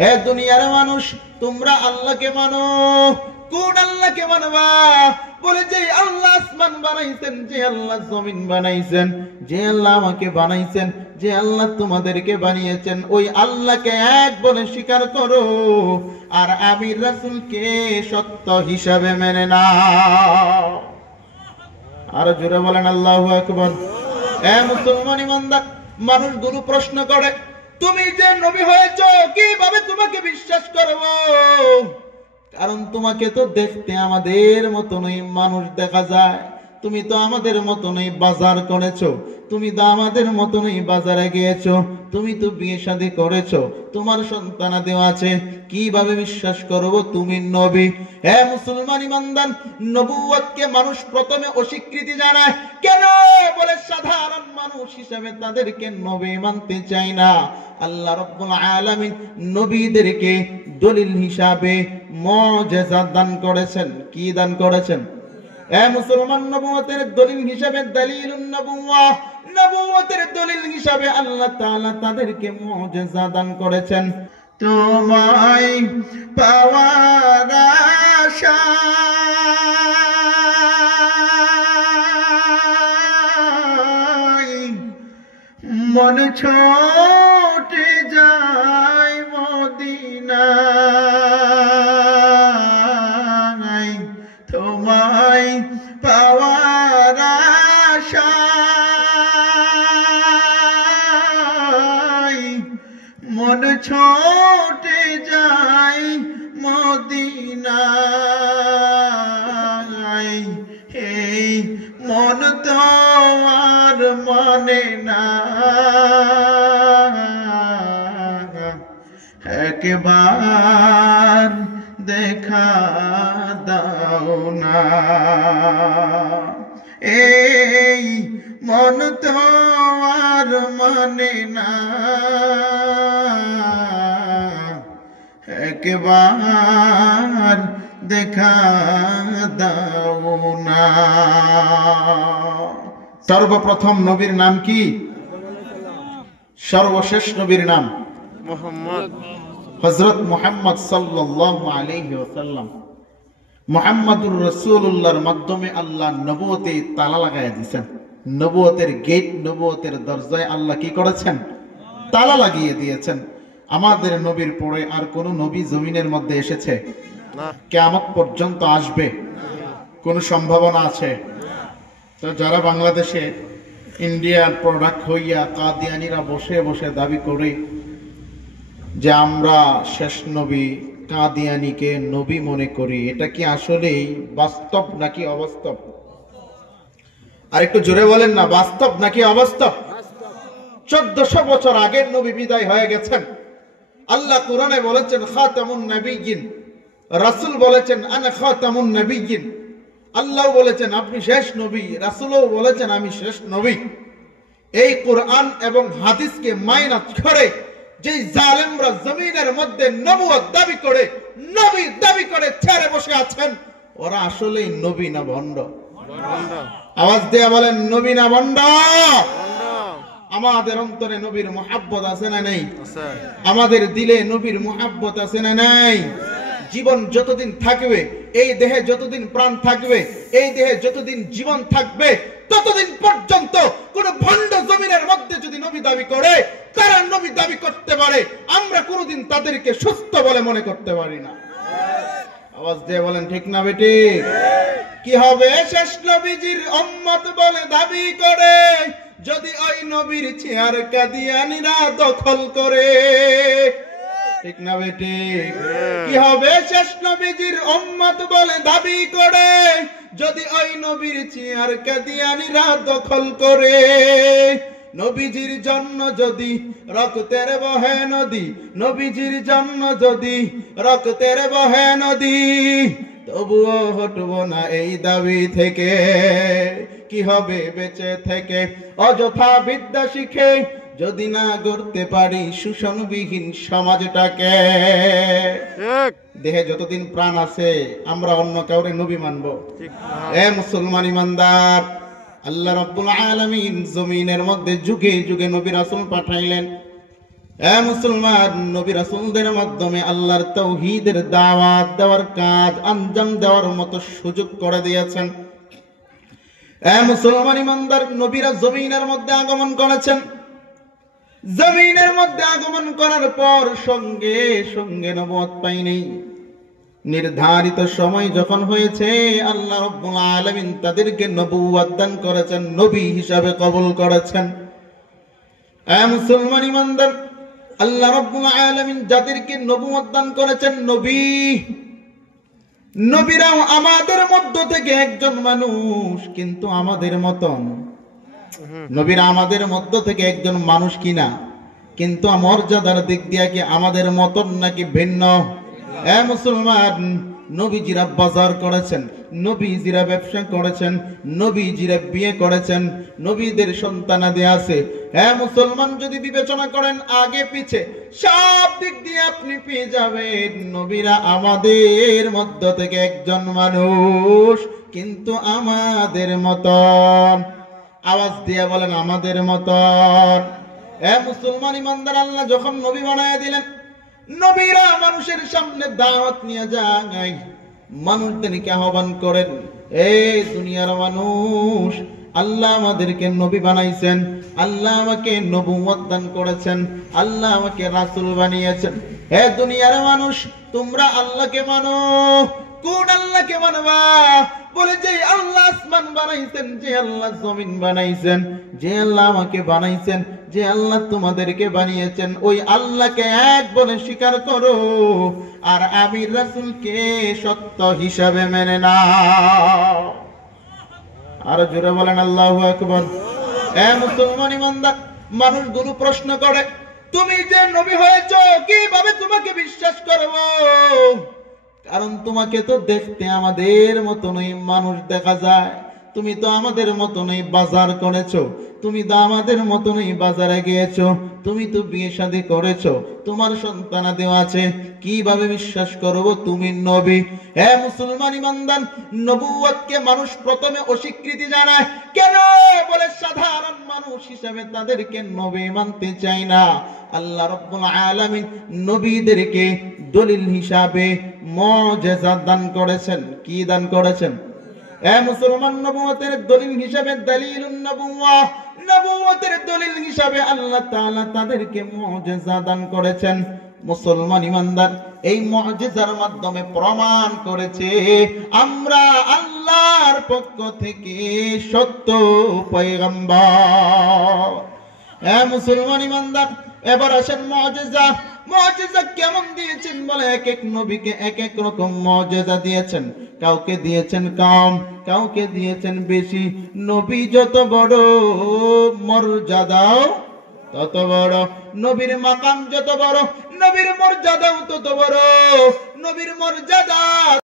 হে দুনিয়ার মানুষ, তোমরা আল্লাহকে মানো। কোন আল্লাহকে মানবা? বলে যে আল্লাহ আসমান বানাইছেন, যে আল্লাহ জমিন বানাইছেন, যে আল্লাহ আমাকে বানাইছেন, যে আল্লাহ তোমাদেরকে বানিয়েছেন, ওই আল্লাহকে এক বলে স্বীকার করো, আর আমি রাসূলকে সত্য হিসাবে মেনে নাও। আর জোরে বলেন আল্লাহু আকবার। এ মুসলমান ইমানদার মানুষগুলো প্রশ্ন করে, তুমি যে নবী হয়েছো, কিভাবে তোমাকে বিশ্বাস করব? কারণ তোমাকে তো দেখতে আমাদের মতনই মানুষ দেখা যায়। তুমি তো আমাদের মতনই বাজার করেছো, তুমি তো আমাদের মতনই বাজারে গিয়েছো, তুমি তো বিয়ে শাদী করেছো, তোমার সন্তানাদি আছে, কিভাবে বিশ্বাস করব তুমি নবী? হে মুসলমান ইমানদার, নবুয়তকে মানুষ প্রথমে অস্বীকৃতি জানায় কেন? বলে সাধারণ মানুষ হিসেবে তাদেরকে নবী মানতে চায় না। আল্লাহ রাব্বুল আলামিন নবীদেরকে দলিল হিসাবে মুজিজা দান করেছেন। কি দান করেছেন? এ মুসলমান, নবুয়তের দলিল হিসাবে, দলিলুন নবুওয়াহ, নবুয়তের দলিল হিসাবে আল্লাহ তাআলা তাদেরকে মুজিজা দান করেছেন। তোমায় পাওয়ার আশায় মন ছোটে যায় মদিনায়, তোমায় পাওয়ার আশায় মন ছোটে যায় মদিনায়। এই মন তো আর মানে না, একবার দেখা দাও না। এই মন তো আর মানে না, একবার দেখা দাও না। সর্বপ্রথম নবীর নাম কি? সর্বশেষ নবীর নাম মুহাম্মদ, হযরত মুহাম্মদ সাল্লাল্লাহু আলাইহি ওয়াসাল্লাম। মুহাম্মাদুর রাসূলুল্লাহর মাধ্যমে আল্লাহ নবুয়তে তালা লাগায় দিয়েছেন। নবুয়তের গেট, নবুয়তের দরজায় আল্লাহ কি করেছেন? তালা লাগিয়ে দিয়েছেন। আমাদের নবীর পরে আর কোন নবী জমিনের মধ্যে এসেছে? না। কিয়ামত পর্যন্ত আসবে? কোন সম্ভাবনা আছে? তো যারা বাংলাদেশে ইন্ডিয়ার প্রোডাক্ট হইয়া কাদিয়ানিরা বসে বসে দাবি করে যে আমরা শেষ নবী, কাদিয়ানিকে নবী মনে করি, এটা কি আসলেই বাস্তব নাকি অবাস্তব? আর একটু জোরে বলেন না, বাস্তব নাকি অবাস্তব? 1400 বছর আগের নবী বিদায় হয়ে গেছেন। আল্লাহ কোরআনে বলেছেন খাতামুন নবিয়্যিন, রাসূল বলেছেন আনা খাতামুন নবিয়্যিন। আল্লাহ বলেছেন আপনি শেষ নবী, রাসূলও বলেছেন আমি শেষ নবী। এই কোরআন এবং হাদিসকে মাইনা করে যে জালেমরা জমিনের মধ্যে নবুয়ত দাবি করে, নবী দাবি করে ছেড়ে বসে আছেন, ওরা আসলেই নবী না ভণ্ড? আওয়াজ দিয়ে বলেন, নবী না ভণ্ড? আমাদের অন্তরে নবীর মুহাব্বত আছে না নেই? আমাদের দিলে নবীর মুহাব্বত আছে না নাই? জীবন যতদিন থাকবে, এই দেহে যতদিন প্রাণ থাকবে, এই দেহে যতদিন জীবন থাকবে, ততদিন পর্যন্ত কোন ভণ্ড জমিনের মধ্যে যদি নবী দাবি করে, তারা নবী দাবি করতে পারে, আমরা কোনদিন তাদেরকে সুস্থ বলে মনে করতে পারি না। আওয়াজ দিয়ে বলেন ঠিক না বেটি? কি হবে শেষ নবীজির উম্মত বলে দাবি করে যদি ওই নবীর চেয়ার কাদিয়ানীরা দখল করে? ঠিক না বেটি? কি হবে শেষ নবীজির উম্মত বলে দাবি করে যদি ওই নবীর চেয়ার কাদিয়ানীরা দখল করে? নবীজির জন্য যদি রক্তের বহে নদী, নবীজির জন্য যদি রক্তের বহে নদী, তবুও হটব না এই দাবি থেকে। কি হবে বেঁচে থেকে অযথা বিদ্যা শিখে যদি না গড়তে পারি শোষণবিহীন সমাজটাকে? দেহে যতদিন প্রাণ আছে আমরা অন্য কাউরে নবী মানবো? এ মুসলমান ইমানদার, আল্লাহ রাব্বুল আলামিন জমিনের মধ্যে যুগে যুগে নবী রাসূল পাঠাইলেন। মুসলমান, নবী রাসূলদের মাধ্যমে আল্লাহর তাওহীদের দাওয়াত দেওয়ার কাজ আঞ্জাম দেওয়ার মতো সুযোগ করে দিয়েছেন। মুসলমান ইমানদার, নবীরা জমিনের মধ্যে আগমন করেছেন। জমিনের মধ্যে আগমন করার পর সঙ্গে সঙ্গে নবুয়ত পায়নি। নির্ধারিত সময় যখন হয়েছে, আল্লাহ রাব্বুল আলামিন তাদেরকে নবুয়ত দান করেছেন, নবী হিসাবে কবুল করেছেন। মুসলমান ইমানদার, আল্লাহ রাব্বুল আলামিন যাদেরকে নবুয়ত দান করেছেন, নবীরাও আমাদের মধ্য থেকে একজন মানুষ, কিন্তু আমাদের মতন। নবীরা আমাদের মধ্য থেকে একজন মানুষ কিনা, কিন্তু মর্যাদার দিক দিয়ে কি আমাদের মতন নাকি ভিন্ন? মুসলমান, নবীজিরা বাজার করেছেন, নবীজিরা ব্যবসা করেছেন, নবীজিরা বিয়ে করেছেন, নবীদের সন্তানাদি আছে। মুসলমান, যদি বিবেচনা করেন আগে পিছে সব দিক দিয়ে আপনি পেয়ে যাবেন নবীরা আমাদের মধ্য থেকে একজন মানুষ, কিন্তু আমাদের মতন। আওয়াজ দিয়ে বলেন, আমাদের মতন। মুসলমান ইমানদার, আল্লাহ যখন নবী বানায় দিলেন, নবীরা মানুষের সামনে দাওয়াত নিয়ে যায়, মানুষদেরকে আহ্বান করেন, এই দুনিয়ার মানুষ, আল্লাহ আমাদেরকে নবী বানাইছেন, আল্লাহ আমাকে নবুয়ত দান করেছেন, আল্লাহ আমাকে রাসূল বানিয়েছেন। হে দুনিয়ার মানুষ, তোমরা আল্লাহকে মানো। কোন আল্লাহকে মানবা? বলে, যে আল্লাহ আসমান বানাইছেন, যে আল্লাহ জমিন বানাইছেন, যে আল্লাহ আমাকে বানাইছেন, যে আল্লাহ তোমাদেরকে বানিয়েছেন, ওই আল্লাহকে এক বলে স্বীকার করো, আর আমি রাসূলকে সত্য হিসাবে মেনে নাও। আর জোরে বলেন আল্লাহু আকবার। মুসলমান ইমানদার, মানুষগুলো প্রশ্ন করে, তুমি যে নবী হয়েছো, কিভাবে তোমাকে বিশ্বাস করব? কারণ তোমাকে তো দেখতে আমাদের মতনই মানুষ দেখা যায়, তুমি তো আমাদের মতনই বাজার করেছো, তুমি তো আমাদের মতনই বাজারে গিয়েছো, তুমি তো বিয়ে শাদী করেছো, তোমার সন্তানাদিও আছে, কিভাবে বিশ্বাস করব তুমি নবী? মুসলমান ইমানদার, নবুয়তকে মানুষ প্রথমে অস্বীকৃতি জানায়। কেন? বলে, সাধারণ মানুষ হিসাবে তাদেরকে নবী মানতে চায় না। আল্লাহ রাব্বুল আলামিন নবীদেরকে দলিল হিসাবে মুজিজা দান করেছেন। কি দান করেছেন? মুসলমান, নবুয়তের দলিল হিসাবে, দলিলুন নবুওয়াহ, নবুয়তের দলিল হিসাবে আল্লাহ তাআলা তাদেরকে মুজিজা দান করেছেন। মুসলমান ইমানদার, এই মুজিজার মাধ্যমে প্রমাণ করেছে আমরা আল্লাহর পক্ষ থেকে সত্য পয়গম্বর। মুসলমান ইমানদার, এবার আসেন মুজিজা। মুজিজা কেমন দিয়েছেন? বলে, এক এক নবীকে এক এক রকম মুজিজা দিয়েছেন। কাউকে দিয়েছেন কম, কাউকে দিয়েছেন বেশি। নবী যত বড়, মর্যাদাও তত বড়। নবীর মাকাম যত বড়, নবীর মর্যাদাও তত বড়। নবীর মর্যাদা